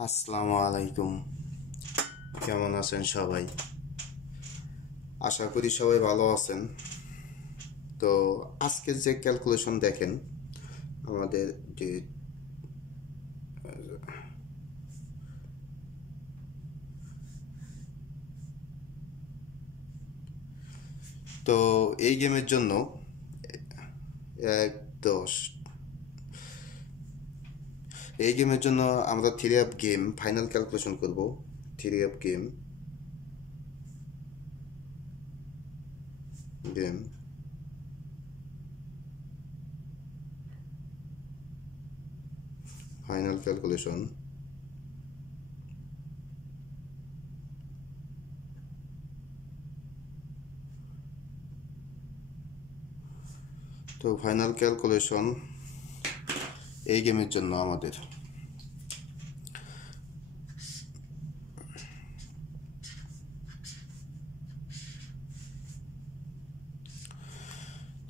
আসসালামু আলাইকুম। কেমন আছেন সবাই? আশা করি সবাই ভালো আছেন। তো আজকের যে ক্যালকুলেশন দেখেন, আমাদের যে তো এই গেমের জন্য 1-10, এই গেমের জন্য আমরা three up game final calculation করব। Three up game game final calculation. তো ফাইনাল ক্যালকুলেশন এই গেমের জন্য আমাদের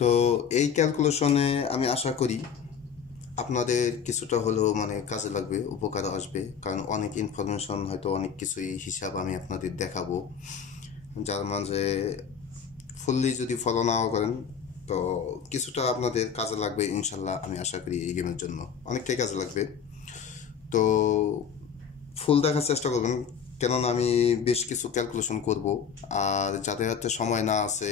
তো এই ক্যালকুলেশনে আমি আশা করি আপনাদের কিছুটা হলেও কাজে লাগবে, উপকার আসবে, কারণ অনেক ইনফরমেশন, হয়তো অনেক কিছুই হিসাব আমি আপনাদের দেখাবো, যার মাঝে ফুললি যদি ফলো নাও করেন তো কিছুটা আপনাদের কাজে লাগবে ইনশাল্লাহ। আমি আশা করি এই গেমের জন্য অনেকটাই কাজে লাগবে। তো ফুল দেখার চেষ্টা করবেন, কেননা আমি বেশ কিছু ক্যালকুলেশন করব। আর যাদের হাতে সময় না আছে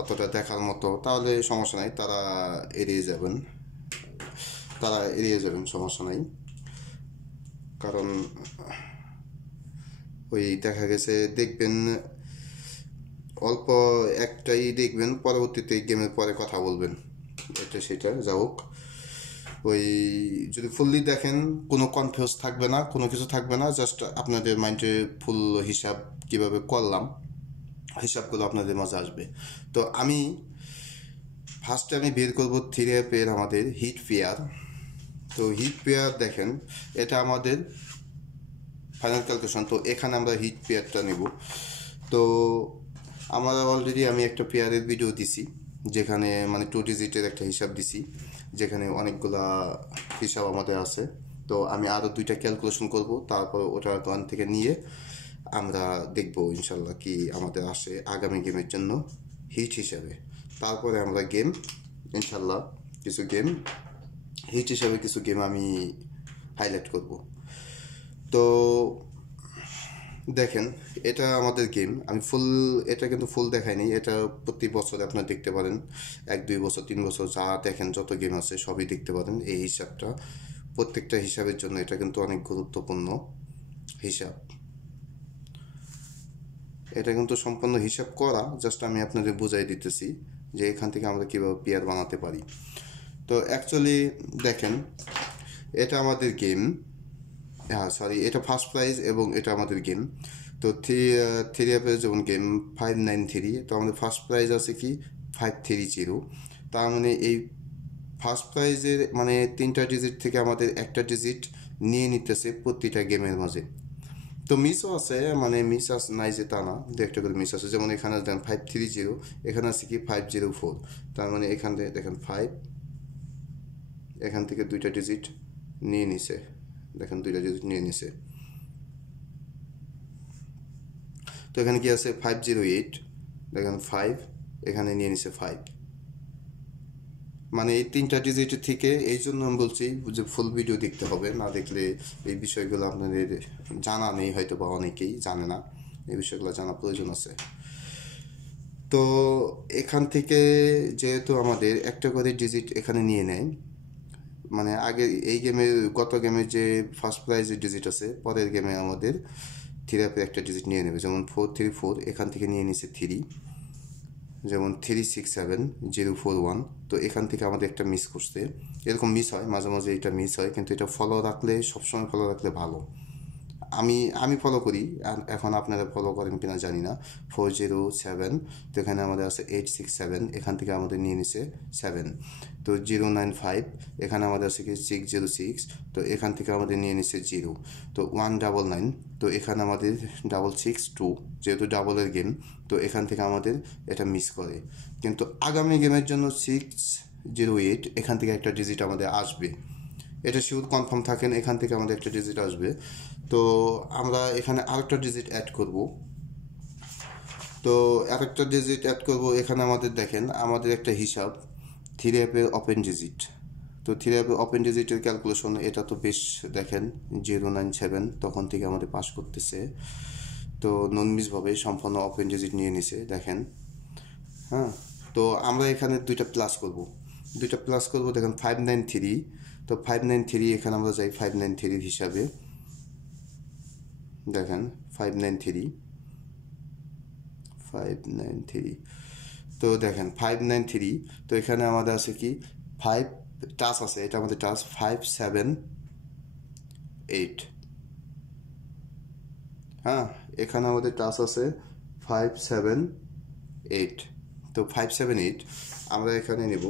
অতটা দেখার মতো, তাহলে সমস্যা নাই, তারা এড়িয়ে যাবেন, সমস্যা নাই। কারণ ওই দেখা গেছে দেখবেন অল্প একটাই দেখবেন, পরবর্তীতে গেমের পরে কথা বলবেন, এটা সেটা যা হোক। ওই যদি ফুললি দেখেন কোনো কনফিউজ থাকবে না, কোনো কিছু থাকবে না, জাস্ট আপনাদের মাইন্ডে ফুল হিসাব কিভাবে করলাম, হিসাবগুলো আপনাদের মাঝে আসবে। তো ফার্স্টে আমি বের করবো থ্রি অ্যাপের আমাদের হিট পেয়ার। তো হিট পেয়ার দেখেন, এটা আমাদের ফাইনাল ক্যালকুলেশন। তো এখানে আমরা হিট পেয়ারটা নেব। তো আমি একটা পেয়ারের ভিডিও দিছি, যেখানে 2 ডিজিটের একটা হিসাব দিছি, যেখানে অনেকগুলা হিসাব আমাদের আছে। তো আমি আরও 2টা ক্যালকুলেশন করব, তারপর ওটা ওখান থেকে নিয়ে আমরা দেখব ইনশাল্লাহ কি আমাদের আসে আগামী গেমের জন্য হিট হিসাবে। তারপরে আমরা ইনশাল্লাহ কিছু গেম হিট হিসাবে কিছু গেম আমি হাইলাইট করব। তো দেখেন, এটা আমাদের গেম, এটা কিন্তু ফুল দেখাইনি, এটা প্রতি বছর আপনারা দেখতে পারেন, 1-2 বছর 3 বছর যা দেখেন, যত গেম আছে সবই দেখতে পারেন। এই হিসাবটা প্রত্যেকটা হিসাবের জন্য এটা কিন্তু অনেক গুরুত্বপূর্ণ হিসাব। এটা কিন্তু সম্পূর্ণ হিসাব করা, জাস্ট আমি আপনাদের বুঝাই দিতেছি যে এখান থেকে আমরা কীভাবে পেয়ার বানাতে পারি। তো অ্যাকচুয়ালি দেখেন, এটা আমাদের গেম, হ্যাঁ সরি, এটা ফার্স্ট প্রাইজ এবং এটা আমাদের গেম। তো থ্রি অ্যাপের যেমন গেম 593, তো আমাদের ফার্স্ট প্রাইজ আছে কি 530। তার এই ফার্স্ট প্রাইজের 3টা ডিজিট থেকে আমাদের একটা ডিজিট নিয়ে নিতেছে প্রতিটা গেমের মাঝে। তো মিসও আছে, মিস আছে নাই যে তা না, দু একটা করে মিস আছে। যেমন এখানে দেখেন 530, এখানে আছে কি 504। তার এখান থেকে দেখেন 5, এখান থেকে 2টা ডিজিট নিয়ে নিছে, দেখেন 2টা ডিজিট নিয়ে নিছে। তো এখানে কি আছে 508, দেখেন 5, এখানে নিয়ে নিছে 5। এই 3টা ডিজিট থেকে, এই জন্য আমি বলছি যে ফুল ভিডিও দেখতে হবে, না দেখলে এই বিষয়গুলো আপনাদের জানা নেই, হয়তো বা অনেকেই জানে না, এই বিষয়গুলো জানা প্রয়োজন আছে। তো এখান থেকে যেহেতু আমাদের একটা করে ডিজিট এখানে নিয়ে নেয়, আগে এই গত গেমের যে ফার্স্ট প্রাইজের ডিজিট আছে, পরের গেমে আমাদের থ্রি অ্যাপের একটা ডিজিট নিয়ে নেবে। যেমন 434, এখান থেকে নিয়ে নিছে 3, যেমন 367041। তো এখান থেকে আমাদের একটা মিস করছে, এরকম মিস হয় মাঝে মাঝে, এটা মিস হয়, কিন্তু এটা ফলো রাখলে, সবসময় ফলো রাখলে ভালো। আমি ফলো করি, এখন আপনারা ফলো করেন কিনা জানি না। 407, তো এখানে আমাদের আছে 867, এখান থেকে আমাদের নিয়ে নিছে 7। তো 095, এখানে আমাদের আছে কি 606, তো এখান থেকে আমাদের নিয়ে নিছে 0। তো 199, তো এখানে আমাদের 662, যেহেতু ডাবলের গেম, তো এখান থেকে আমাদের এটা মিস করে। কিন্তু আগামী গেমের জন্য 608, এখান থেকে একটা ডিজিট আমাদের আসবে, এটা শিওর কনফার্ম থাকেন, এখান থেকে আমাদের একটা ডিজিট আসবে। তো আমরা এখানে আরেকটা ডিজিট অ্যাড করব। তো আরেকটা ডিজিট অ্যাড করব এখানে আমাদের দেখেন আমাদের একটা হিসাব 3 অ্যাপের ওপেন ডিজিট। তো 3 অ্যাপের ওপেন ডিজিটের ক্যালকুলেশন এটা তো বেশ দেখেন 097 তখন থেকে আমাদের পাস করতেছে। তো নন মিসভাবে সম্পূর্ণ ওপেন ডিজিট নিয়ে নিছে দেখেন। হ্যাঁ, তো আমরা এখানে দুইটা প্লাস করব দেখেন 593। তো 593 এখানে আমরা যাই 593 হিসাবে দেখেন 593 তো দেখেন 593। তো এখানে আমাদের আছে কি 5 টাচ আছে, এটা আমাদের টাচ 578। হ্যাঁ, এখানে আমাদের টাচ আছে 578। তো 578 আমরা এখানে নেব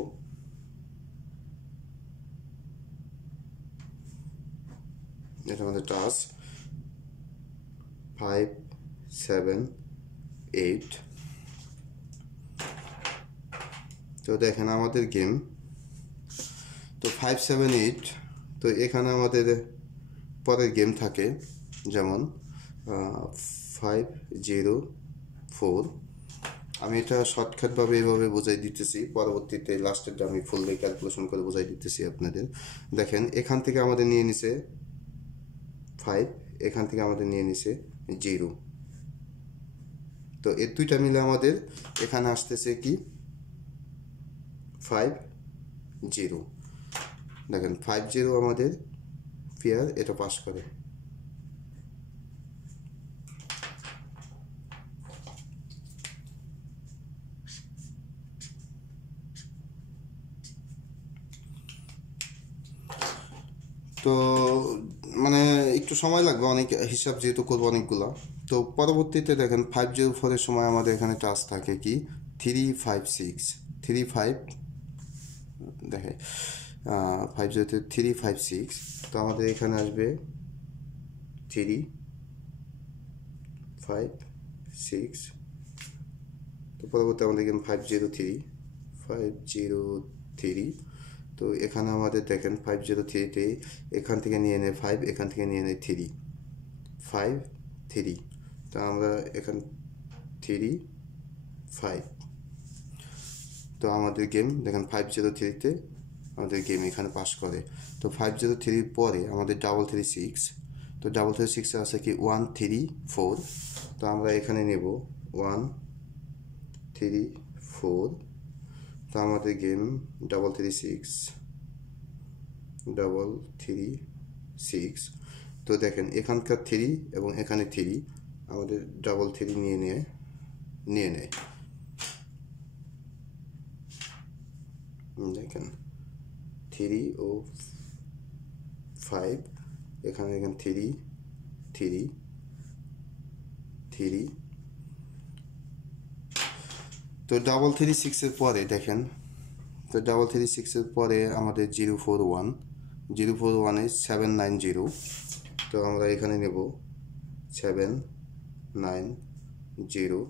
এটা আমাদের টাচ 578। তো দেখেন আমাদের গেম তো 578। তো এখানে আমাদের পরের গেম থাকে যেমন 504। আমি এটা শর্টকাটভাবে এভাবে বোঝাই দিতেছি, পরবর্তীতে লাস্টেরটা আমি ফুললি ক্যালকুলেশন করে বোঝাই দিতেছি আপনাদের। দেখেন এখান থেকে আমাদের নিয়ে নিছে 5, এখান থেকে আমাদের নিয়ে নিছে 0। তো এর দুইটা মিলে আমাদের এখানে আসতেছে কি 50। দেখেন 50 আমাদের পেয়ার এটা পাস করে। তো মানে একটু সময় লাগবে, অনেক হিসাব যেহেতু করবো অনেকগুলা। তো পরবর্তীতে দেখেন 504-এর সময় আমাদের এখানে টাচ থাকে কি 356 35 দেখে 503 356। তো আমাদের এখানে আসবে 356। তো পরবর্তী আমাদের এখানে 503। তো এখানে আমাদের দেখেন 503-তে এখান থেকে নিয়ে নেয় 5, এখান থেকে নিয়ে নেয় 3 তো আমরা এখান 5। তো আমাদের গেম দেখেন 503-তে আমাদের গেম এখানে পাস করে। তো 503 পরে আমাদের 336। তো 336 আছে কি 134। তো আমরা এখানে নেব 134। তো আমাদের গেম 336। তো দেখেন এখানকার 3 এবং এখানে 3 আমাদের 3 নিয়ে নেয় দেখেন 3 ও 5 এখানে 3। তো 336-এর পরে দেখেন, তো 336-এর পরে আমাদের 041 790। তো আমরা এখানে নেব 790।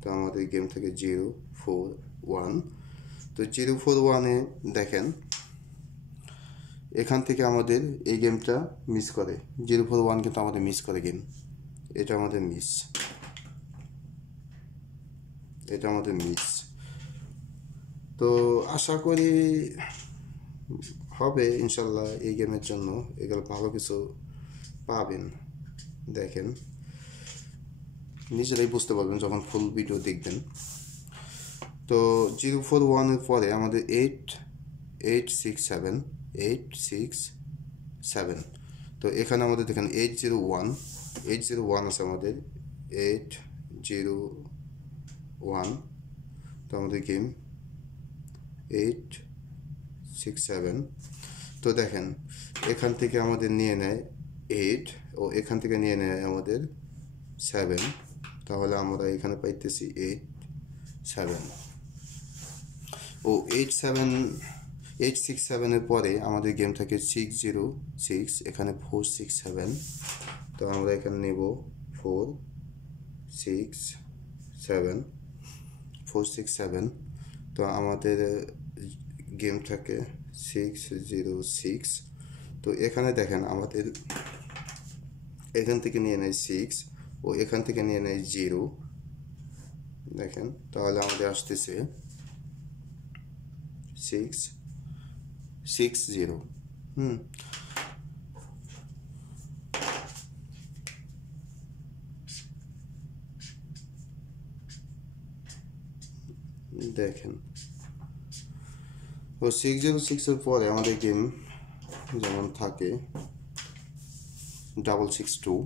তো আমাদের গেম থেকে 041। তো 041-এ দেখেন এখান থেকে আমাদের এই গেমটা মিস করে 041, কিন্তু আমাদের মিস করে গেম, এটা আমাদের মিস। তো আশা করি হবে ইনশাল্লাহ এই গেমের জন্য এগুলো ভালো কিছু পাবেন। দেখেন নিজেরাই বুঝতে পারবেন যখন ফুল ভিডিও দেখবেন। তো 041-এর পরে আমাদের 867। তো এখানে আমাদের দেখেন 801 আছে আমাদের 801। তো আমাদের গেম 867। তো দেখেন এখান থেকে আমাদের নিয়ে নেয় 8 ও এখান থেকে নিয়ে নেয় আমাদের 7। তাহলে আমরা এখানে পাইতেছি 87 ও 867-এর পরে আমাদের গেম থাকে 606, এখানে 467। তো আমরা এখানে নেব 467। তো আমাদের গেম থাকে 606। তো তো এখানে দেখেন আমাদের এখান থেকে নিয়ে নেয় 6 ও এখান থেকে নিয়ে নেয় 0 দেখেন তাহলে আমাদের আসতেছে 660 দেখেন ও 606 এর পরে আমাদের গেম যেমন থাকে 662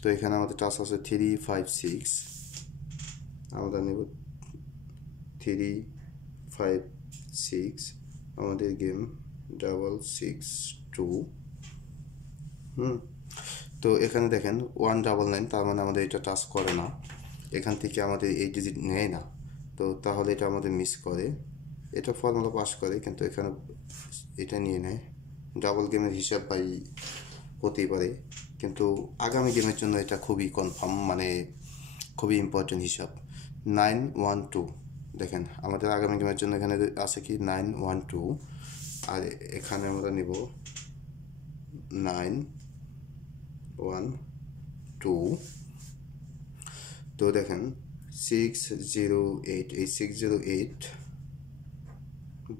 তো এখানে আমাদের টাস্ক আছে 356 আমরা নেব 356 আমাদের গেম 662 তো এখানে দেখেন 199 তার মানে আমাদের এটা টাচ করে না এখান থেকে আমাদের এই ডিজিট নেয় না তো তাহলে এটা আমাদের মিস করে এটা ফর্মুলা পাস করে কিন্তু এখানে এটা নিয়ে নেয় ডাবল গেমের হিসাব পাই হতেই পারে কিন্তু আগামী গেমের জন্য এটা খুবই কনফার্ম মানে খুবই ইম্পর্টেন্ট হিসাব 912 দেখেন আমাদের আগামী গেমের জন্য এখানে আছে কি 912 আর এখানে আমরা নিব 912 তো দেখেন 608 এই 608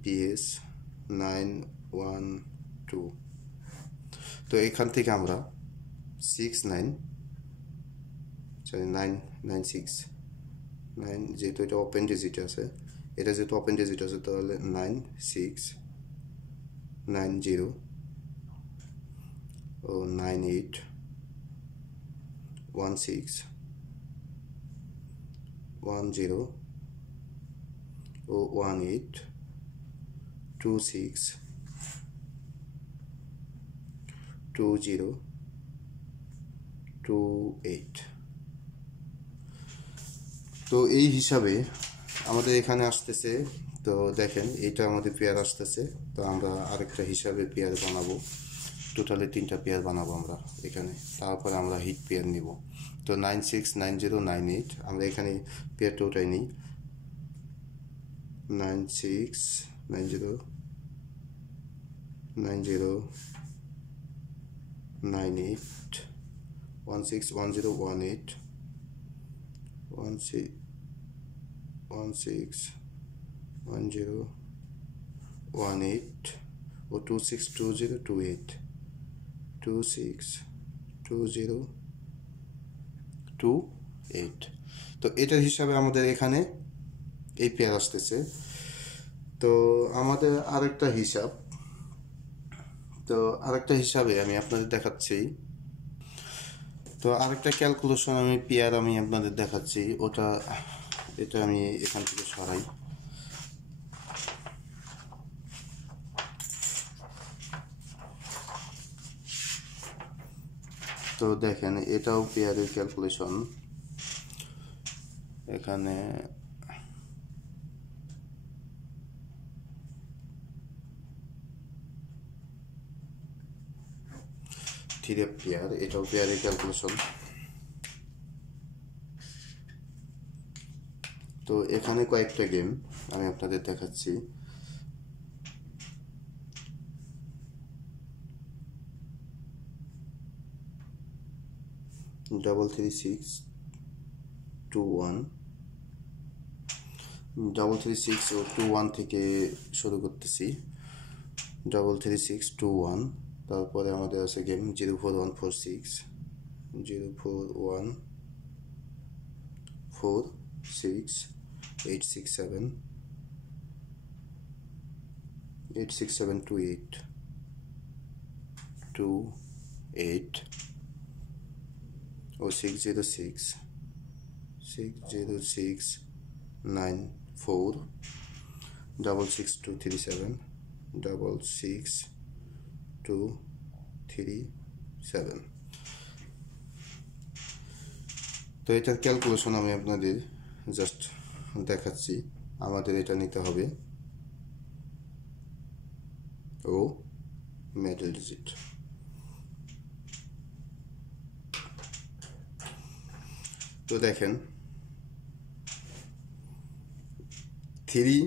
BS 912 তো এখান থেকে আমরা 996 যেহেতু এটা ওপেন ডিজিট আছে এটা যেহেতু ওপেন ডিজিট আছে তাহলে 9690 ও 981610 ও 18262028 তো এই হিসাবে আমাদের এখানে আসতেছে তো দেখেন এটা আমাদের পেয়ার আসতেছে তো আমরা আরেকটা হিসাবে পেয়ার বানাবো টোটালি 3টা পেয়ার বানাবো আমরা এখানে তারপরে আমরা হিট পেয়ার নিব তো 969098 আমরা এখানে পেয়ারটা ওটাই নিই 969098 161018 161018 ও 262028 262028 তো এটার হিসাবে আমাদের এখানে এই পেয়ার আসতেছে তো আমাদের আরেকটা হিসাবে আমি আপনাদের দেখাচ্ছি তো আরেকটা ক্যালকুলেশন আমি পেয়ার আমি আপনাদের দেখাচ্ছি এটা আমি এখান থেকে সরাই তো দেখেন এটাও পেয়ারের ক্যালকুলেশন এখানে থ্রি পেয়ার এটাও পেয়ারের ক্যালকুলেশন তো এখানে কয়েকটা গেম আমি আপনাদের দেখাচ্ছি ডাবল 36 ও 21 থেকে শুরু করতেছি 3621 তারপরে আমাদের আছে গেম 04146 867 28 ও 606 94 66237 66237 তো এটার ক্যালকুলেশন আমি আপনাদের জাস্ট দেখাচ্ছি আমাদের এটা নিতে হবে ও মিডল ডিজিট তো দেখেন 3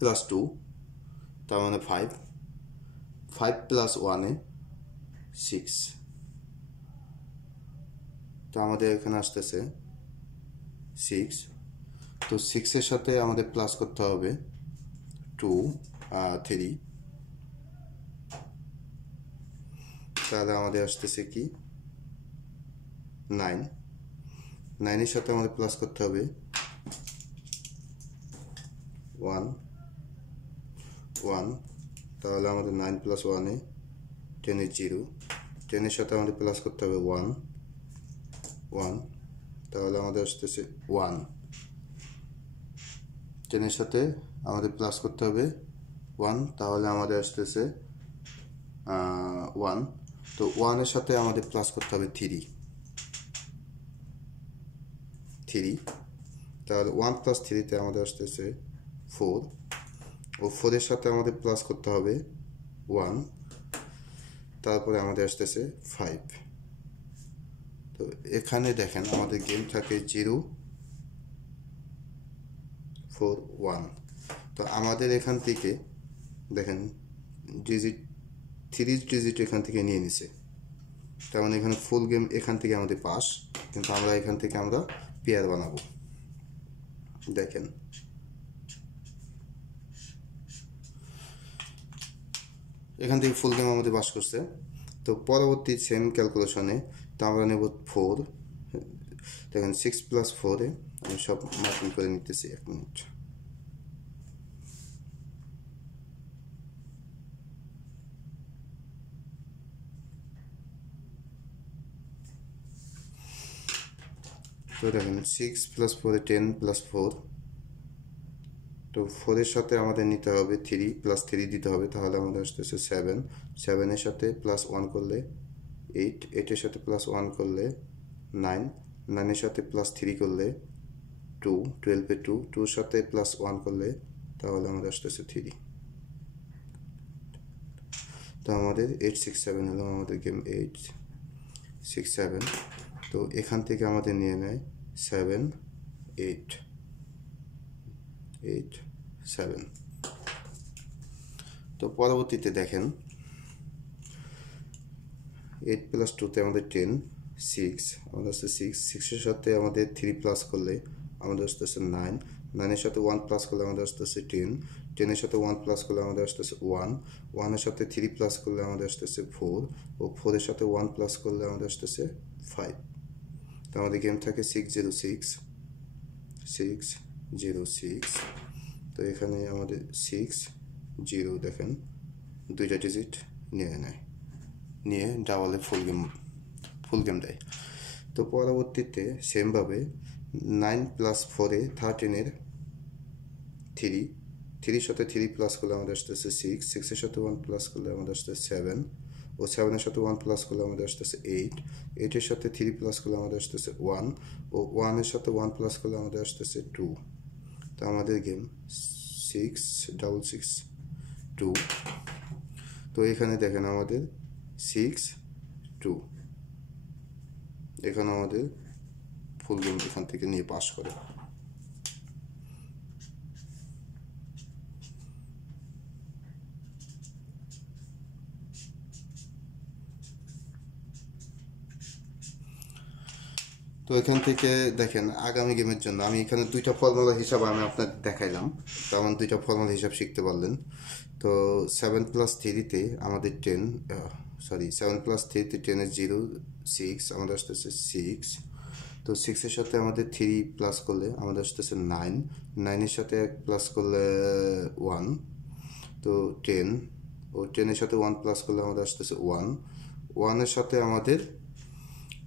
+ 2 তার মানে 5 5 প্লাস 1 6, তো আমাদের এখানে আসতেছে 6। তো 6 এর সাথে আমাদের প্লাস করতে হবে 2 3, তাহলে আমাদের আসতেছে কি 9। 9 এর সাথে আমাদের প্লাস করতে হবে 1 1, তাহলে আমাদের 9 প্লাস 1 10 এর 0। 10 এর সাথে আমাদের প্লাস করতে হবে 1 1, তাহলে আমাদের আসতেছে 1। 10 এর সাথে আমাদের প্লাস করতে হবে 1, তাহলে আমাদের আসতেছে 1। তো 1 এর সাথে আমাদের প্লাস করতে হবে 3 3, তাহলে 1 প্লাস 3 তে আমাদের আসতেছে 4, ও 4 এর সাথে আমাদের প্লাস করতে হবে 1, তারপরে আমাদের আসতেছে 5। তো এখানে দেখেন আমাদের গেম থাকে 0 4 1। তো আমাদের এখান থেকে দেখেন ডিজিট 3 ডিজিট এখান থেকে নিয়ে নিছে, তার মানে এখানে ফুল গেম এখান থেকে আমাদের পাস, কিন্তু আমরা এখান থেকে আমরা পেয়ার বানাবো। দেখেন এখান থেকে ফুল গেম আমাদের পাস করছে। তো পরবর্তী সেম ক্যালকুলেশনে তো আমরা নেব 4। দেখেন 6 প্লাস 4 আমি সব মার্কিং করে নিতেছি, 1 মিনিট। তো দেখেন 6 প্লাস 4 10 প্লাস 4, তো 4 এর সাথে আমাদের নিতে হবে 3 প্লাস 3 দিতে হবে, তাহলে আমাদের আসতেছে 7। 7 এর সাথে প্লাস 1 করলে 8, 8 এর সাথে প্লাস 1 করলে 9, 9 এর সাথে প্লাস 3 করলে 2, 12 এ 2, 2 এর সাথে প্লাস 1 করলে তাহলে আমাদের আসতেছে 3। তো আমাদের 8 6 7 হলো আমাদের গেম 8 6 7। তো এখান থেকে আমাদের নিয়ে নেয় 7 8 8 7। তো পরবর্তীতে দেখেন 8 প্লাস 2তে আমাদের 10 6, আমাদের আসছে 6। 6 এর সাথে আমাদের 3 প্লাস করলে আমাদের আসতেছে 9, 9 এর সাথে 1 প্লাস করলে আমাদের আসতেছে 10, 10 এর সাথে 1 প্লাস করলে আমাদের আসতেছে 1, 1 এর সাথে 3 প্লাস করলে আমাদের আসতেছে 4, ও 4 এর সাথে 1 প্লাস করলে আমাদের আসতেছে 5। তো আমাদের গেম থাকে 606 606। তো এখানে আমাদের 6 0 দেখেন দুইটা ডিজিট নিয়ে নেয়, নিয়ে ডাবলে ফুল গেম দেয়। তো পরবর্তীতে সেমভাবে 9 প্লাস 4 13 3, 3 সাথে 3 প্লাস করলে আমাদের আসতেছে 6, 6 এর সাথে 1 প্লাস করলে আমাদের আসতেছে 7, ও 7 এর সাথে 1 প্লাস করলে আমাদের আসতেছে 8, 8 এর সাথে 3 প্লাস করলে আমাদের আসতেছে 1, ও 1 এর সাথে 1 প্লাস করলে আমাদের আসতেছে 2। তো আমাদের গেম 6 6 2। তো এখানে দেখেন আমাদের 6 2, এখানে আমাদের ফুল গেম এখান থেকে নিয়ে পাস করে। তো এখান থেকে দেখেন আগামী গেমের জন্য আমি এখানে দুইটা ফর্মুলা হিসাব আমি আপনাদের দেখাইলাম, তেমন দুইটা ফর্মুলা হিসাব শিখতে পারলেন। তো 7 প্লাস 3তে আমাদের 10, সরি 7 প্লাস 3তে 10 এর 0 6, আমাদের আসতেছে 6। তো 6 এর সাথে আমাদের 3 প্লাস করলে আমাদের আসতেছে 9, 9 এর সাথে প্লাস করলে 1, তো 10, ও 10 এর সাথে 1 প্লাস করলে আমাদের আসতেছে 1, 1 এর সাথে আমাদের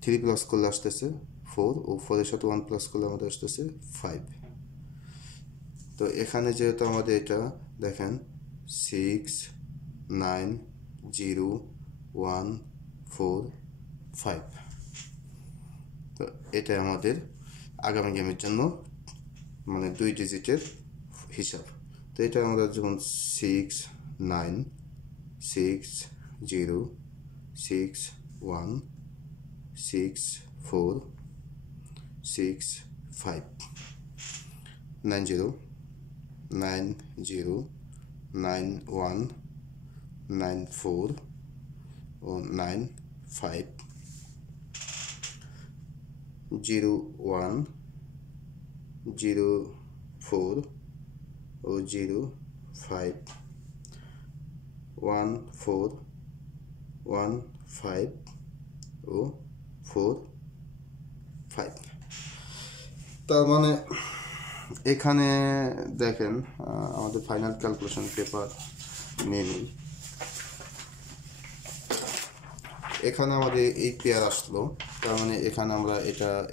3 প্লাস করলে আসতেছে 4, ও 4 এর সাথে 1 প্লাস করলে আমাদের আসতেছে 5। তো এখানে যেহেতু আমাদের এটা দেখেন 6 9 0 1 4 5, তো এটা আমাদের আগামী গেমের জন্য মানে 2 ডিজিটের হিসাব। তো এটা আমাদের যেমন 6 9 6 0 6 1 6 4 6 5 9 0 9 0 9 1 9 4 ও 9 5 0 1 0 4 ও 0 5 1 4 1 5 ও 4 5। তার মানে এখানে দেখেন আমাদের ফাইনাল ক্যালকুলেশন পেপার নিয়ে নিই। এখানে আমাদের এই পেয়ার আসলো, তার মানে এখানে আমরা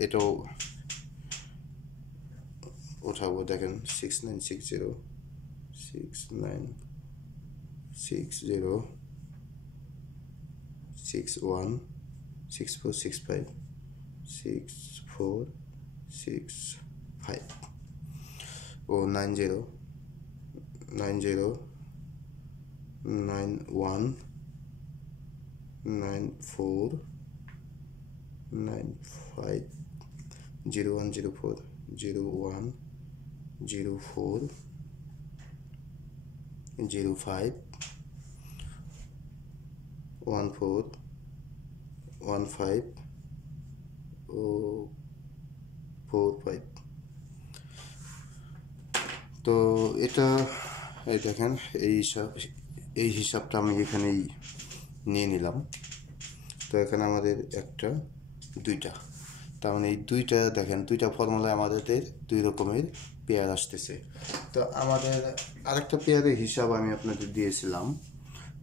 এটাও উঠাবো। দেখেন 6 9 6 0 6 9 6 0 6 1 6 4 6 5 6 4 6 5 ও 9 0 9 0 9 1 9 4 9 5 0 1 0 4 0 1 0 4 0 5 1 4 1 5 ও 4 5। তো এটা এই দেখেন এই হিসাবটা আমি এখানেই নিয়ে নিলাম। তো এখানে আমাদের একটা দুইটা, তার মানে এই দুইটা দেখেন দুইটা ফর্মুলায় আমাদের দুই রকমের পেয়ার আসতেছে। তো আমাদের আরেকটা পেয়ারের হিসাব আমি আপনাদের দিয়েছিলাম,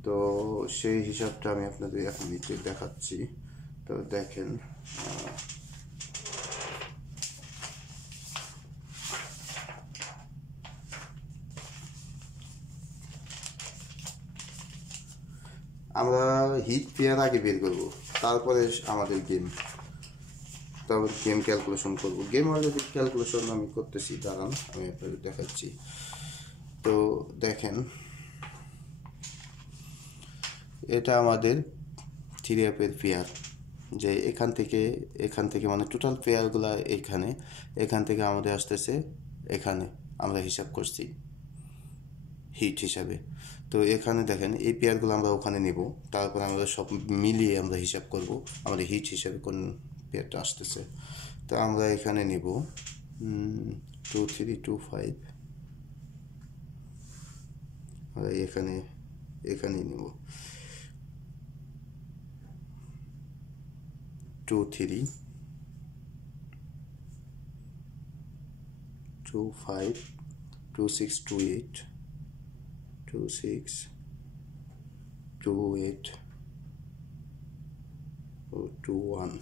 তো সেই হিসাবটা আমি আপনাদের এখন দেখাচ্ছি। তো দেখেন আমরা হিট পেয়ার আগে বের করবো, তারপরে আমাদের গেম ক্যালকুলেশন করবো। গেম অলরেডি ক্যালকুলেশন আমি করতেছি, দাঁড়ান আমি আপনাদের দেখাচ্ছি। তো দেখেন এটা আমাদের 3F-এর পেয়ার, যে এখান থেকে মানে টোটাল পেয়ারগুলো এখান থেকে আমাদের আসতেছে এখানে আমরা হিসাব করছি হিট হিসাবে। তো এখানে দেখেন এই পেয়ারগুলো আমরা ওখানে নেব, তারপর আমরা সব মিলিয়ে আমরা হিসাব করব আমাদের হিট হিসাবে কোন পেয়ারটা আসতেছে। তো আমরা এখানে নেব 2 3 2 5, আমরা এখানেই নেব 2 3 2 5 2 6 2 8 2 6 2 8 2 1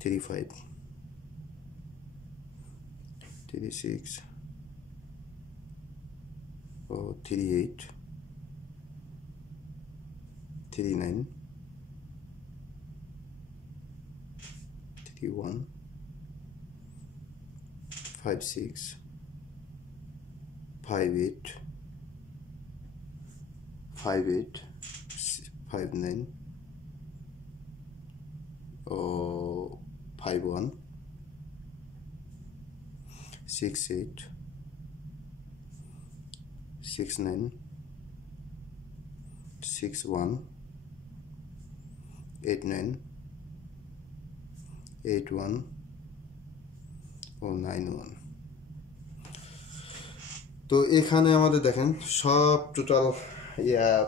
3 5 3 6 3 8 3 9 3 1 5 6 5 8 5 8 5 9 5 1 6 8 6 9 6 1 8 9 8 1 9 1। তো এখানে আমাদের দেখেন সব টোটাল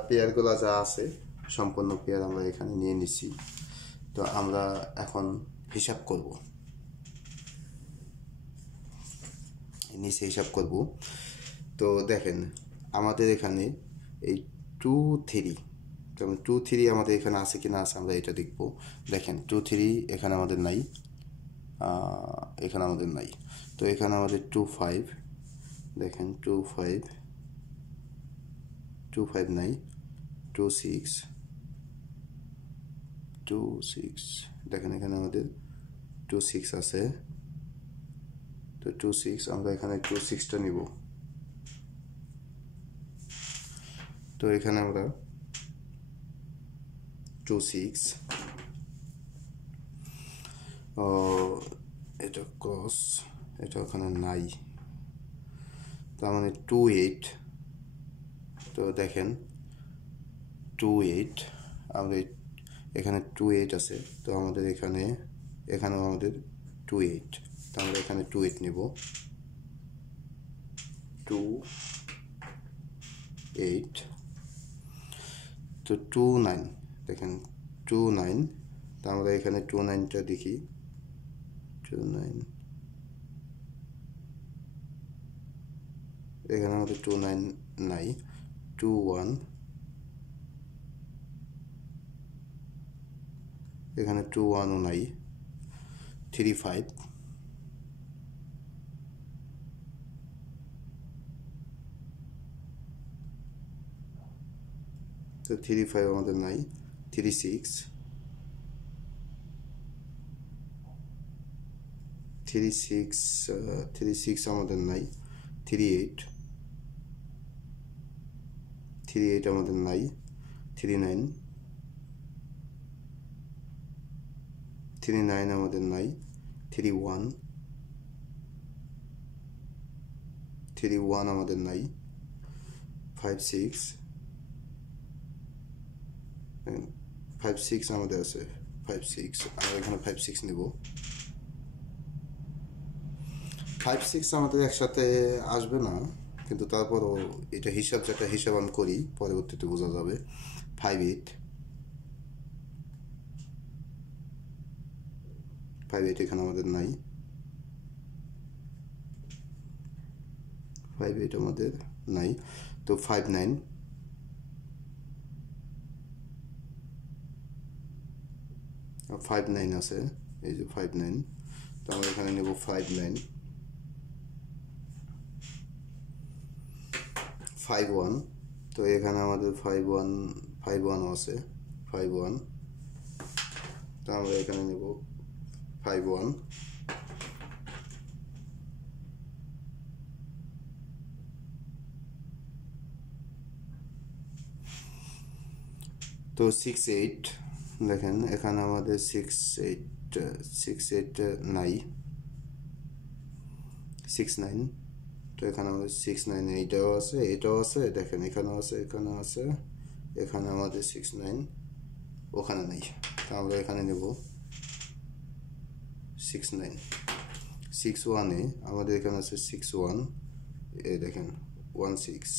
পেয়ারগুলো যা আছে সম্পূর্ণ পেয়ার আমরা এখানে নিয়ে নিচ্ছি। তো আমরা এখন হিসাব করব, নিচে হিসাব করব। তো দেখেন আমাদের এখানে এই 2 3, যেমন 2 3 আমাদের এখানে আছে কি না আছে আমরা এটা দেখব। দেখেন 2 3 এখানে আমাদের নাই, তো এখানে আমাদের 2 5, দেখেন 2 5 2 5 নাই, 2 6 2 6, দেখেন এখানে আমাদের 2 6 আছে। তো 2 6 আমরা এখানে 2 6টা নিব। তো এখানে আমরা 2 6 এটা ক্রস, এটা ওখানে নাই, তার মানে 2 8। তো দেখেন 28 আমাদের এখানে 28 আছে, তো আমাদের এখানেও আমাদের 28, তো আমরা এখানে 28 নেব, 28, তো 29 দেখেন 29, তো আমরা এখানে 29টা দেখি, 29 এখানে আমাদের 29 নাই, 21 এখানে 21ও নাই, 35 তো 35 আমাদের নাই, 36 36 আমাদের নাই, 38 আমাদের নাই, 39 আমাদের নাই, 31 আমাদের নাই, 56 আমাদের আছে, 56 আমরা এখানে 56 নেব, 56 আমাদের একসাথে আসবে না, কিন্তু তারপরও এটা যেটা হিসাব আমি করি পরবর্তীতে বোঝা যাবে। 58 এখানে আমাদের নাই, 58 আমাদের নাই, তো 59 আছে, এই যে 59, তো আমরা এখানে নেব 59, 51, তো এখানে আমাদের 51 আছে, 51, তো আমরা এখানে নেব 51, তো 68 দেখেন এখানে আমাদের 68 নাই, 69, তো এখানে আমাদের 69 এটাও আছে দেখেন এখানেও আছে, এখানে আমাদের 69 ওখানে নাই, তো আমরা এখানে নেব 69, 61 আমাদের এখানে আছে 61, এই দেখেন 16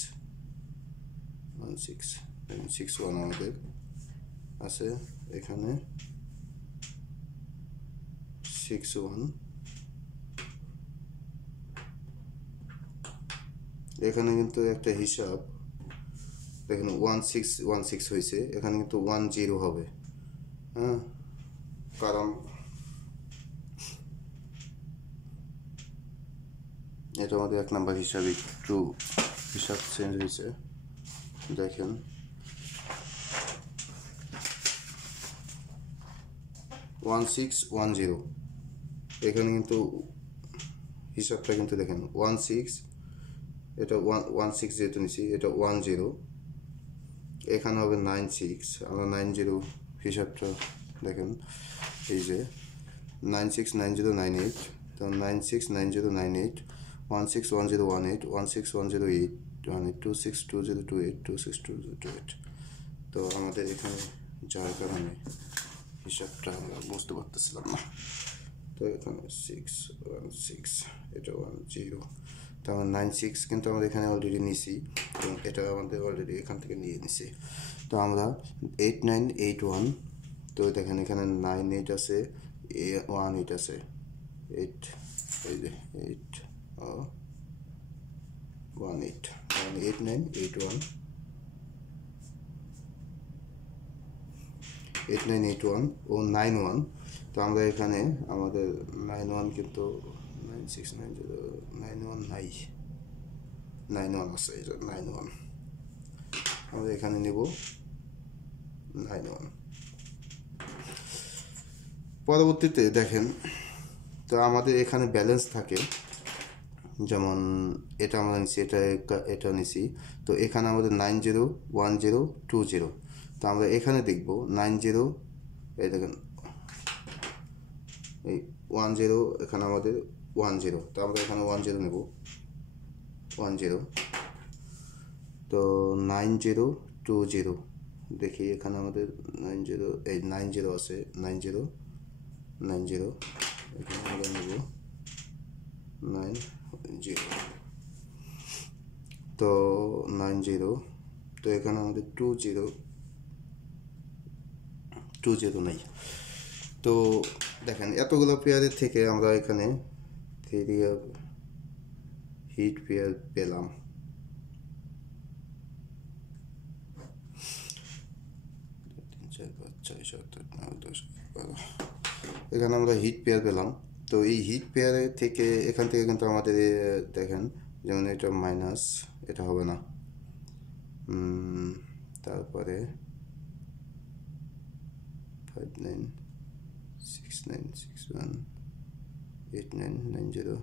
61 আমাদের আছে এখানে 61, এখানে কিন্তু একটা হিসাব দেখেন 16 হয়েছে, এখানে কিন্তু 10 হবে, হ্যাঁ, কারণ এটা আমাদের 1 নাম্বার হিসাবে একটু হিসাব চেঞ্জ হয়েছে, দেখেন 1610 এখানে কিন্তু হিসাবটা কিন্তু দেখেন 16, এটা 16 যেহেতু নিছি, এটা 10, এখানে হবে 96, আমরা 90 হিসাবটা দেখেন, এই যে 969098, তো 969098, 161018, 161008, 262028, 262028, তো আমাদের এখানে যার কারণে হিসাবটা আমরা বুঝতে পারতেছিলাম না, তো এখানে 616 এটা 10, তো আমরা 96 কিন্তু আমরা এখানে অলরেডি নিছি এবং এটা আমাদের অলরেডি এখান থেকে নিয়ে নিছি, তো আমরা 8981, তো দেখেন এখানে 98 আছে, 18 আছে, 8 এই যে 818, 8981 ও 91, তো আমরা এখানে আমাদের 91 কিন্তু 969091 নাই, 91 আছে, এটা 91 আমরা এখানে নেব 91, পরবর্তীতে দেখেন তো আমাদের এখানে ব্যালেন্স থাকে, যেমন এটা আমরা নিছি, এটা নিছি, তো এখানে আমাদের 901020, তো আমরা এখানে দেখব 90, এই দেখেন এই 10 এখানে আমাদের 10, তো আমরা এখানে 10 নেব, 10, তো 9020 দেখি এখানে আমাদের 90 আছে, 90 এখানে আমরা নেব 90, তো 90, তো এখানে আমাদের 20 নাই। তো দেখেন এতগুলো পেয়ারের থেকে আমরা এখানে 3 হিট পেয়ার পেলাম। এখানে আমরা হিট পেয়ার পেলাম। তো এই হিট পেয়ারের থেকে এখান থেকে কিন্তু আমাদের দেখেন যেমন এটা মাইনাস, এটা হবে না। তারপরে 5969618990,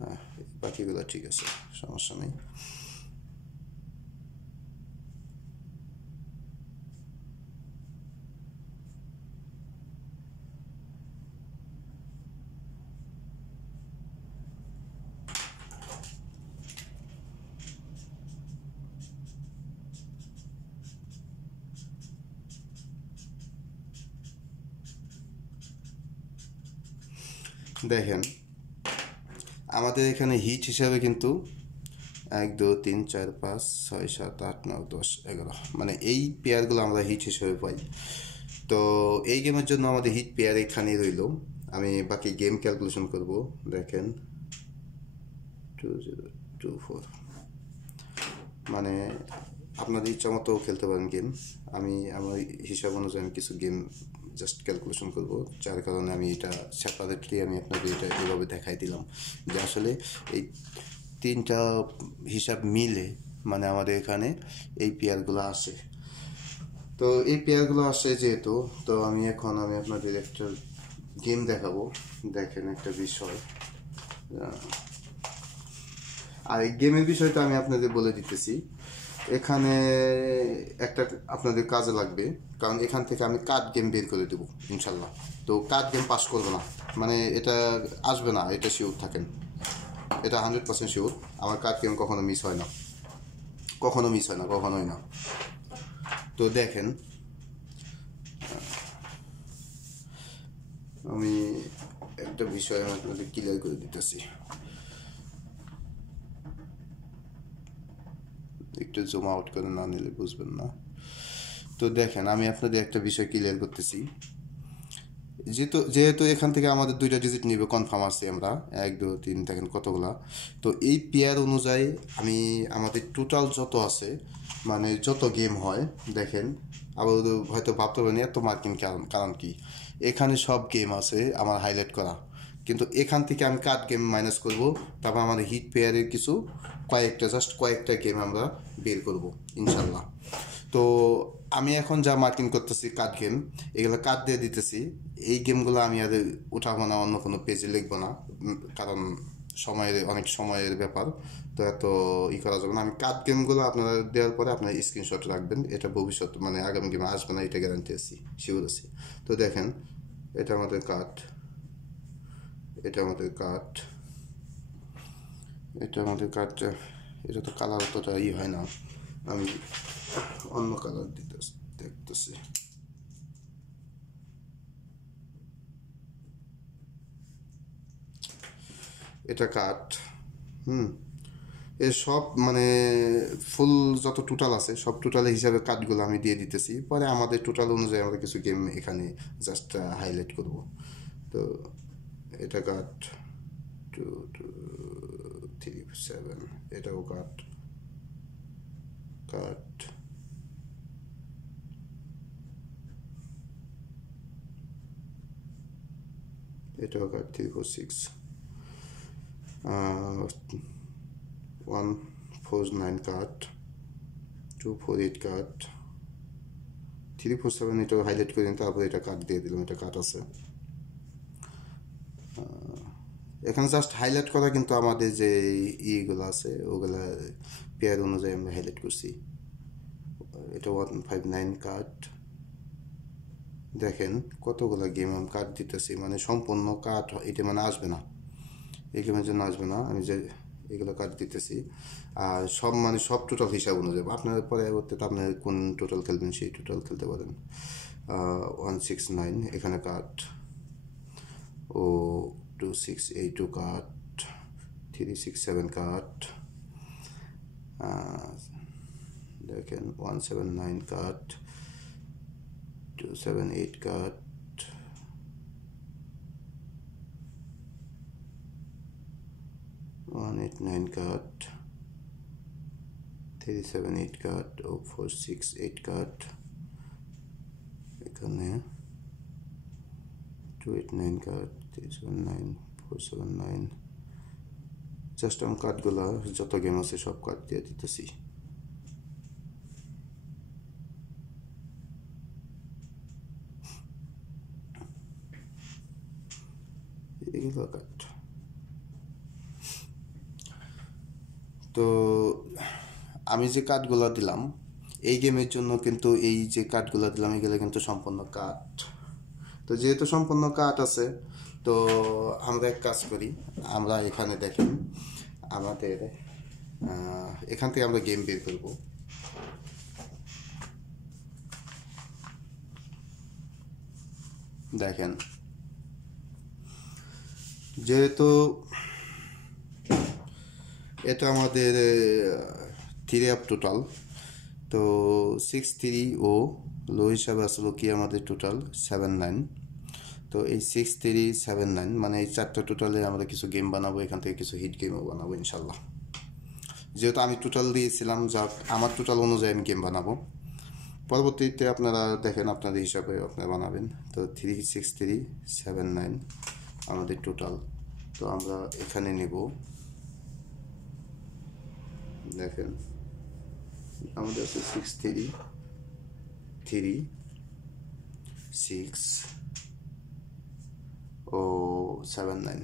হ্যাঁ বাকিগুলো ঠিক আছে, সমস্যা নেই। দেখেন আমাদের এখানে হিট হিসাবে কিন্তু 1 2 3 4 5 6 7 8 9 10 11, মানে এই পেয়ারগুলো আমরা হিট হিসেবে পাই। তো এই গেমের জন্য আমাদের হিট পেয়ার এখানেই রইল। আমি বাকি গেম ক্যালকুলেশন করব। দেখেন 2024, মানে আপনাদের ইচ্ছা মতো খেলতে পারেন গেম। আমি আমার হিসাব অনুযায়ী আমি কিছু গেম জাস্ট ক্যালকুলেশন করব, যার কারণে আমি এটা সেপারেটলি আমি আপনাদের এটা এভাবে দেখাই দিলাম যে আসলে এই 3টা হিসাব মিলে মানে আমাদের এখানে এই পেয়ারগুলো আসে। তো এই পেয়ারগুলো আসে যেহেতু, তো আমি আপনাদের একটা গেম দেখাবো। দেখেন একটা বিষয়, আর এই গেমের বিষয়টা আমি আপনাদের বলে দিতেছি। এখানে একটা আপনাদের কাজে লাগবে, কারণ এখান থেকে আমি কার্ড গেম বের করে দেবো ইনশাল্লাহ। তো কার্ড গেম পাস করবো না, মানে এটা আসবে না, এটা শিওর থাকেন, এটা 100% শিওর। আমার কার্ড গেম কখনো মিস হয় না, কখনোই না। তো দেখেন আমি একটা বিষয় আপনাদের ক্লিয়ার করে দিতেছি, একটু জুম আউট করে না নিলে বুঝবেন না। তো দেখেন আমি আপনাদের একটা বিষয় ক্লিয়ার করতেছি, যেহেতু এখান থেকে আমাদের 2টা ডিজিট নিবে কনফার্ম আছে আমরা 1 2 3, দেখেন কতগুলা। তো এই পেয়ার অনুযায়ী আমি আমাদের টোটাল যত আছে, মানে যত গেম হয়, দেখেন আবার হয়তো ভাবতে পারেন এত মার্কিং কারণ কি, এখানে সব গেম আছে আমার হাইলাইট করা, কিন্তু এখান থেকে আমি কার্ড গেম মাইনাস করব, তারপর আমাদের হিট পেয়ারের কিছু কয়েকটা গেম আমরা বের করব ইনশাল্লাহ। তো আমি এখন যা মার্কিং করতেছি কার্ড গেম, এগুলো কার্ড দিয়ে দিতেছি। এই গেমগুলো আমি আর উঠাবো না, অন্য কোনো পেজে লিখবো না, কারণ অনেক সময়ের ব্যাপার, তো এত করা যাবে না। আমি কার্ড গেমগুলো আপনারা দেওয়ার পরে আপনার স্ক্রিনশট রাখবেন, এটা ভবিষ্যৎ মানে আগামী গেমে আসবে না, এটা গ্যারান্টি আছি, শিওর আছি। তো দেখেন এটা আমাদের কার্ড, এটা এটা তো কালার অতটা হয় না, আমি অন্য কালার দেখতেছি। এটা কাট, এর সব মানে ফুল যত টোটাল আছে সব টোটালের হিসাবে কাটগুলো আমি দিয়ে দিতেছি, পরে আমাদের টোটাল অনুযায়ী আমরা কিছু গেম এখানে জাস্ট হাইলাইট করব। তো এটা কাট 2 2 3 7, এটাও কাট, এটাও কাট 3 4 6, 1 4 9 কাট, 2 4 8 কাট, 3 4 7 এটাও হাইলাইট করে তারপরে এটা কাট দিয়ে দিলাম, এটা কাট আছে। এখানে জাস্ট হাইলাইট করা, কিন্তু আমাদের যে ইগুলো আছে ওগুলা পেয়ার অনুযায়ী আমরা হাইলাইট করছি। এটা 159 কাট, দেখেন কতগুলো গেম আমি কাট দিতেছি, মানে সম্পূর্ণ কাট এটা মানে আসবে না, এই গেমের জন্য আসবে না। আমি যে এগুলো কাট দিতেছি। আর সব মানে সব টোটাল হিসাব অনুযায়ী আপনার পরবর্তীতে আপনার কোন টোটাল খেলবেন সেই টোটাল খেলতে পারেন। 169 এখানে কাট, ও 2682 কাট, 367 কাট, দেখেন 179 কাট, 278 কাট, 189 কাট, 378 কাট ও 468 কাট, এখানে 289 কাট, 379, 479। জাস্ট আমি কার্ডগুলো যত গেম আছে সব কার্ড দিয়ে দিতেছি। এগুলো কার্ড তো আমি যে কার্ডগুলো দিলাম এই গেমের জন্য, কিন্তু এই যে কার্ডগুলো দিলাম এগুলো কিন্তু সম্পূর্ণ কার্ড। তো যেহেতু সম্পূর্ণ কার্ড আছে, তো আমরা এক কাজ করি, আমরা এখানে দেখেন আমাদের এখান থেকে আমরা গেম বের করব। দেখেন যেহেতু এটা আমাদের 3 আপ টোটাল, তো 63 ও লো হিসাবে আসলো কি আমাদের টোটাল 79। তো এই 6379 মানে এই চারটা টোটালে আমরা কিছু গেম বানাবো, এখান থেকে কিছু হিট গেমও বানাবো ইনশাল্লাহ। যেহেতু আমি টোটাল দিয়েছিলাম, যা আমার টোটাল অনুযায়ী আমি গেম বানাবো। পরবর্তীতে আপনারা দেখেন আপনাদের হিসাবে আপনারা বানাবেন। তো 36379 আমাদের টোটাল। তো আমরা এখানে নেব, দেখেন আমাদের আছে 633 ও 79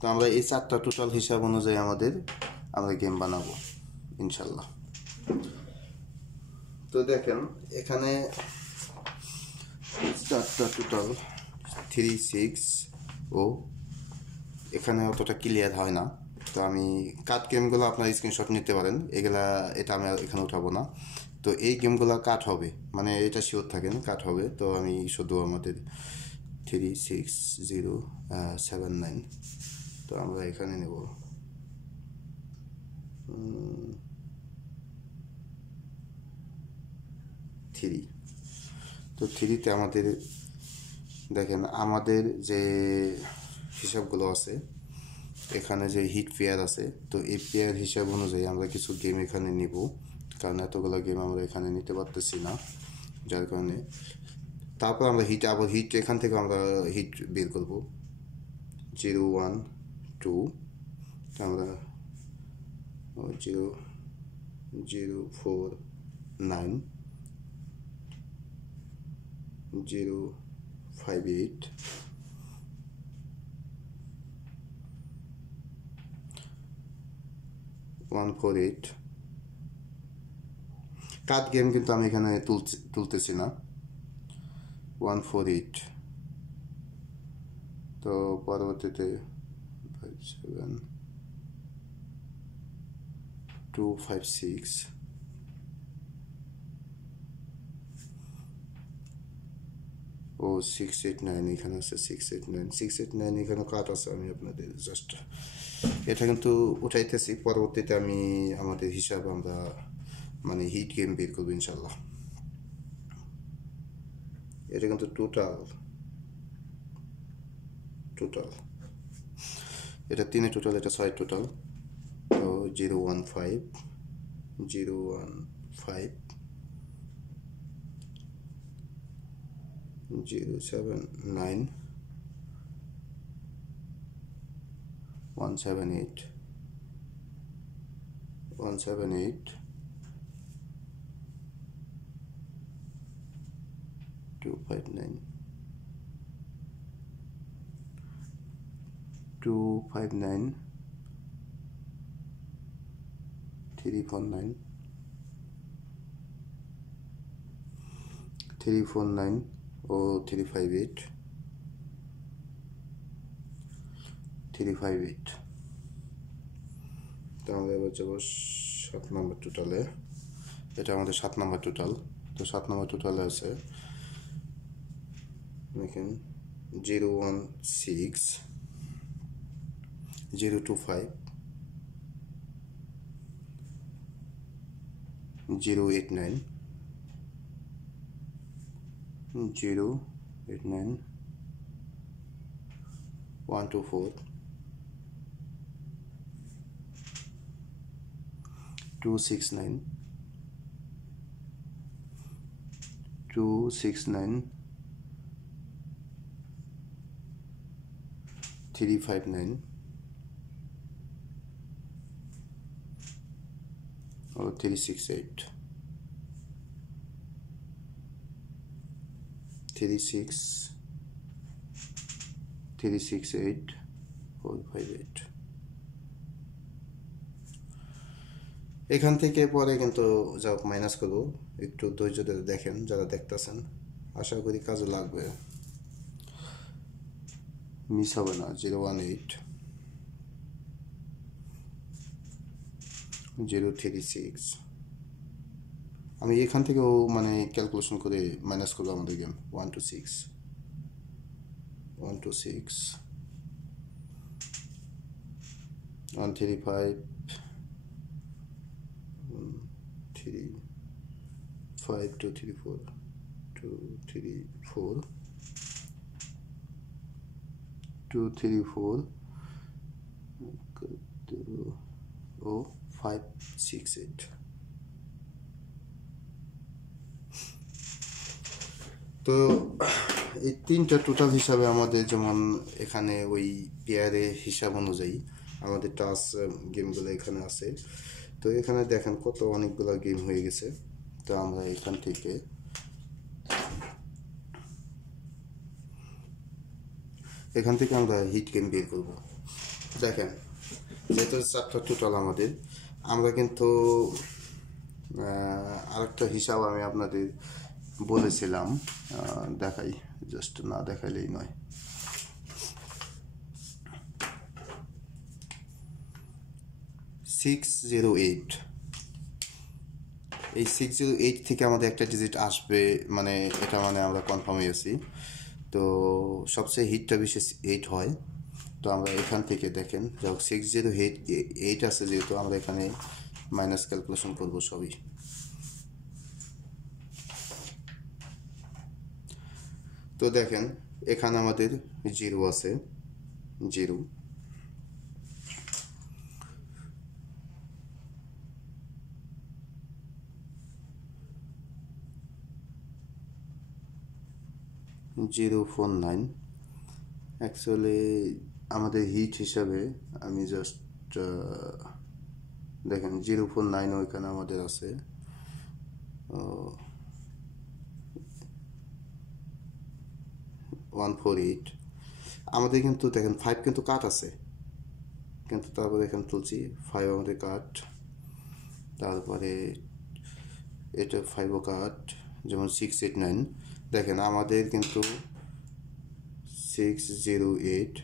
তো আমরা এই চারটা টোটাল হিসাব অনুযায়ী আমরা গেম বানাবো ইনশাল্লাহ। তো দেখেন এখানে চারটা টোটাল 36 ও এখানে অতটা ক্লিয়ার হয় না। তো আমি কাট গেমগুলো আপনার স্ক্রিনশট নিতে পারেন, এটা আমি এখানে উঠাবো না। তো এই গেমগুলো কাট হবে, মানে এটা শিওর থাকেন কাট হবে। তো আমি শুধু আমাদের 36079 তো আমরা এখানে নেব 3। তো 3তে আমাদের দেখেন আমাদের যে হিসাবগুলো আছে, এখানে যে হিট পেয়ার আছে, তো এই পেয়ার হিসাব অনুযায়ী আমরা কিছু গেম এখানে নিব, কারণ এতগুলো গেম আমরা এখানে নিতে পারতেছি না, যার কারণে তারপর আমরা হিট এখান থেকে আমরা হিট বের করব 012। আমরা 0049 058 148। কাট গেম কিন্তু আমি এখানে তুলতেছি না। 148। তো পরবর্তীতে 256 ও 689 এখানে আছে 689 এখানে কাট আছে। আমি আপনাদের জাস্ট এটা কিন্তু উঠাইতেছি, পরবর্তীতে আমি আমাদের হিসাব আমরা মানে হিট গেম বের করবো ইনশাল্লাহ। এটা কিন্তু টোটাল এটা 3 টোটাল, এটা 6 টোটাল। তো 015 079 178 259 259 349 349 ও 358 358 তাহলে এবার যাবো 7 নম্বর টোটালে এটা আমাদের 7 নম্বর টোটাল তো 7 নম্বর টোটালে আছে দেখেন 016 025 089 089 124 269 359 or 368 368 458 এখান থেকে পরে কিন্তু যা মাইনাস করব একটু ধৈর্য ধরে দেখেন যারা দেখতেছেন আশা করি কাজে লাগবে মিস হবে না 018 036 আমি এখান থেকেও মানে ক্যালকুলেশন করে মাইনাস করবো আমাদের গেম 126 135 234 ও 568 তো এই তিনটা টোটাল হিসাবে আমাদের যেমন এখানে ওই পেয়ারে হিসাব অনুযায়ী আমাদের টাচ গেমগুলো এখানে আছে তো এখানে দেখেন কত অনেকগুলো গেম হয়ে গেছে তো আমরা এখান থেকে আমরা হিট গেম বের করব দেখেন যেহেতু 4টা টোটাল আমাদের আমরা কিন্তু আরেকটা হিসাব আমি আপনাদের বলেছিলাম দেখাই জাস্ট না দেখাইলেই নয় এই 608 থেকে আমাদের একটা ডিজিট আসবে মানে এটা মানে আমরা কনফার্ম হয়েছি তো সবচেয়ে হিটটা বেশি 8 হয় তো আমরা এখান থেকে দেখেন যখন 608 আছে যেহেতু আমরা এখানে মাইনাস ক্যালকুলেশন করব সবই তো দেখেন এখানে আমাদের 0 আছে 0 049 অ্যাকচুয়ালি আমাদের হিট হিসাবে আমি জাস্ট দেখেন 049 ওইখানে আমাদের আছে 148 আমাদের কিন্তু দেখেন 5 কিন্তু কাট আছে কিন্তু তারপরে এখানে তুলছি 5 আমাদের কাট তারপরে এটা 5ও কাট যেমন 689 দেখেন আমাদের কিন্তু 608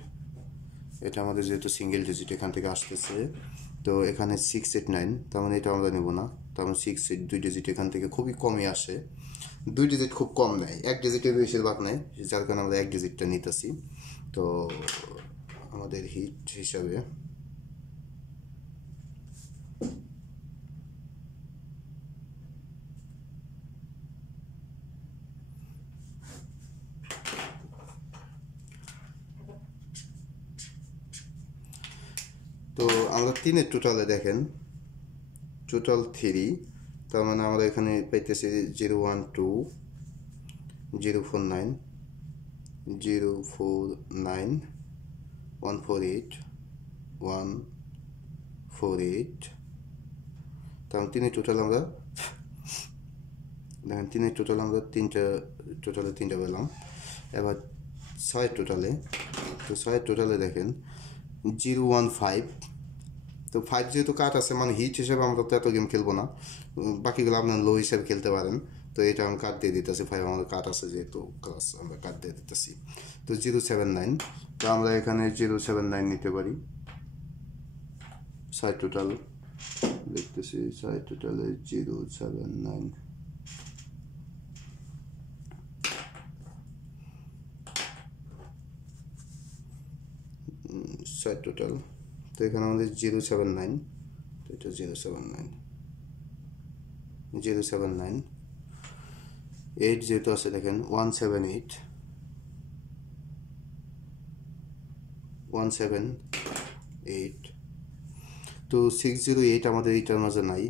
এটা আমাদের যেহেতু সিঙ্গেল ডিজিট এখান থেকে আসতেছে তো এখানে 689 তার মানে এটা আমরা নেব না তার মানে 6 দুই ডিজিট এখান থেকে খুবই কমই আসে দুই ডিজিট খুব কম নেয় এক ডিজিটের বেশিরভাগ নেয় যার কারণে আমরা এক ডিজিটটা নিতেছি তো আমাদের হিট হিসাবে তো আমরা 3-এর টোটালে দেখেন টোটাল 3 তার মানে আমরা এখানে পাইতেছি 012 049 049 148 148 তার 3-এর টোটাল আমরা দেখেন 3-এর টোটাল আমরা টোটালে 3টা পেলাম এবার 6 টোটালে তো 6 টোটালে দেখেন 015 তো 5 যেহেতু কাট আছে মানে হিট হিসেবে আমরা তো এত গেম খেলবো না, বাকিগুলো আপনার লো হিসেবে খেলতে পারেন। তো এটা আমি কাট দিয়ে দিতেছি, 5 আমাদের কাট আছে যেহেতু ক্লাস আমরা কাট দিয়ে দিতেছি। তো 079, তো আমরা এখানে 079 নিতে পারি। সাইড টোটাল দেখতেছি, সাইড টোটালে 079, সাইড টোটাল। তো এখানে আমাদের 079, তো এটা 079, 8 যেহেতু আছে দেখেন 178, 178। তো 608 আমাদের এটার মাঝে নাই,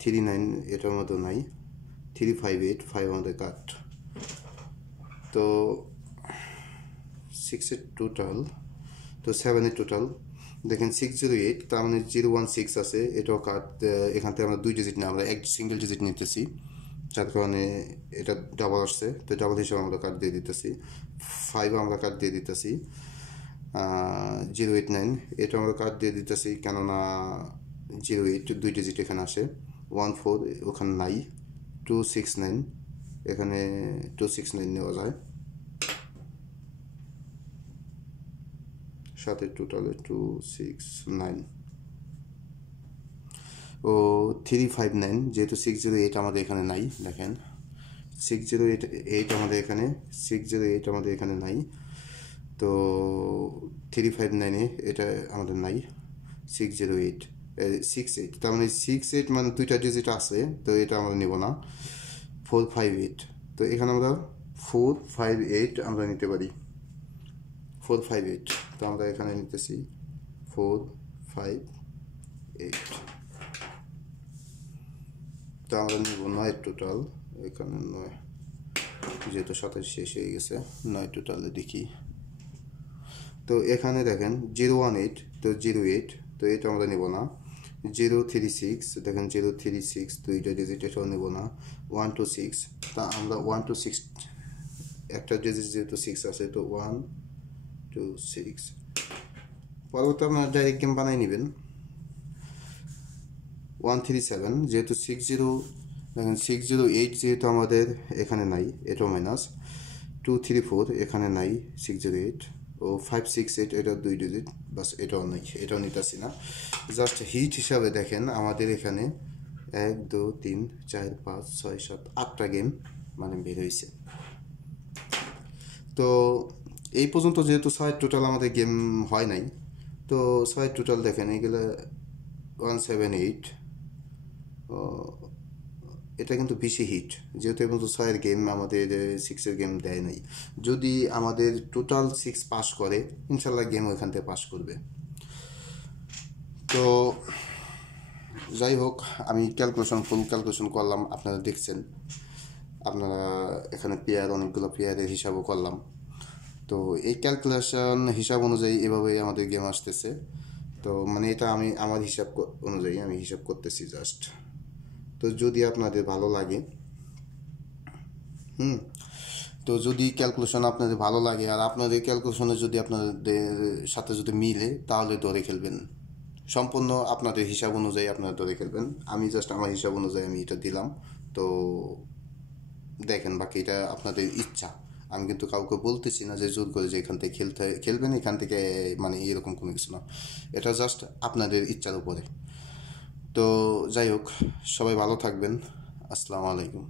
39 এটার মধ্যে নাই, 358, 5 আমাদের কাট। তো 6 টোটাল, তো 7 টোটাল দেখেন 608, তার মানে 016 আছে, এটাও কাট। এখান থেকে আমরা 2 ডিজিট না, আমরা এক সিঙ্গেল ডিজিট নিতেছি, যার কারণে এটা ডাবল আসছে। তো ডাবল হিসেবে আমরা কাট দিয়ে দিতেছি। 5 আমরা কাট দিয়ে দিতেছি। 089 এটা আমরা কাট দিয়ে দিতেছি, কেননা 08 2 ডিজিট এখানে আসে। 14 ওখানে নাই। 269 এখানে 269 নেওয়া যায়। 7 টোটালে 269 ও 359, যেহেতু 608 আমাদের এখানে নাই, দেখেন 608 আমাদের এখানে, 608 আমাদের এখানে নাই। তো 359 এটা আমাদের নাই। 608 68, তার মানে 68 মানে 2টা ডিজিট আছে, তো এটা আমরা নেব না। 458, তো এখানে আমরা 458 আমরা নিতে পারি। 458, তো আমরা এখানে নিতেছি 458। তো আমরা নিব 9 টোটাল, এখানে 9, যেহেতু 27 শেষ হয়ে গেছে, 9 টোটালে দেখি। তো এখানে দেখেন 018, তো 08, তো এটা আমরা নেব না। 036 দেখেন 036 2টা ডিজিট, এটাও নেব না। 126, তা আমরা 126 একটা ডিজিট যেহেতু 6 আছে, তো 126। পরবর্তী আপনার ডাইরেক্ট গেম বানাই নেবেন। 137, যেহেতু 60 দেখেন 608 যেহেতু আমাদের এখানে নাই, এটাও মাইনাস। 234 এখানে নাই 608, ও 568 এটা 2 ডিজিট, বাস এটাও নাই, এটাও নিতেছি না। জাস্ট হিট হিসাবে দেখেন আমাদের এখানে 1 2 3 4 5 6 7 8টা গেম মানে বের হয়েছে। তো এই পর্যন্ত যেহেতু 6 টোটাল আমাদের গেম হয় নাই, তো 6 টোটাল দেখেন এগুলো 178, এটা কিন্তু বেশি হিট, যেহেতু এবং 6 গেম আমাদের 6 গেম দেয় নাই। যদি আমাদের টোটাল 6 পাস করে, ইনশাল্লাহ গেম ওইখান থেকে পাস করবে। তো যাই হোক, আমি ফুল ক্যালকুলেশন করলাম, আপনারা দেখছেন। আপনারা এখানে অনেকগুলো পেয়ারের হিসাবও করলাম। তো এই ক্যালকুলেশন হিসাব অনুযায়ী এভাবেই আমাদের গেম আসতেছে। তো মানে এটা আমি আমার হিসাব অনুযায়ী আমি হিসাব করতেছি জাস্ট। তো যদি আপনাদের ভালো লাগে, তো যদি ক্যালকুলেশন আপনাদের ভালো লাগে আর আপনাদের ক্যালকুলেশনে যদি আপনাদের সাথে যদি মিলে, তাহলে ধরে খেলবেন। সম্পূর্ণ আপনাদের হিসাব অনুযায়ী আপনারা ধরে খেলবেন। আমি জাস্ট আমার হিসাব অনুযায়ী আমি এটা দিলাম। তো দেখেন, বাকি এটা আপনাদের ইচ্ছা। আমি কিন্তু কাউকে বলতেছি না যে জোর করে যে এখান থেকে খেলবেন, এখান থেকে মানে এরকম কোনো কিছু না। এটা জাস্ট আপনাদের ইচ্ছার উপরে। তো যাই হোক, সবাই ভালো থাকবেন। আসসালামু আলাইকুম।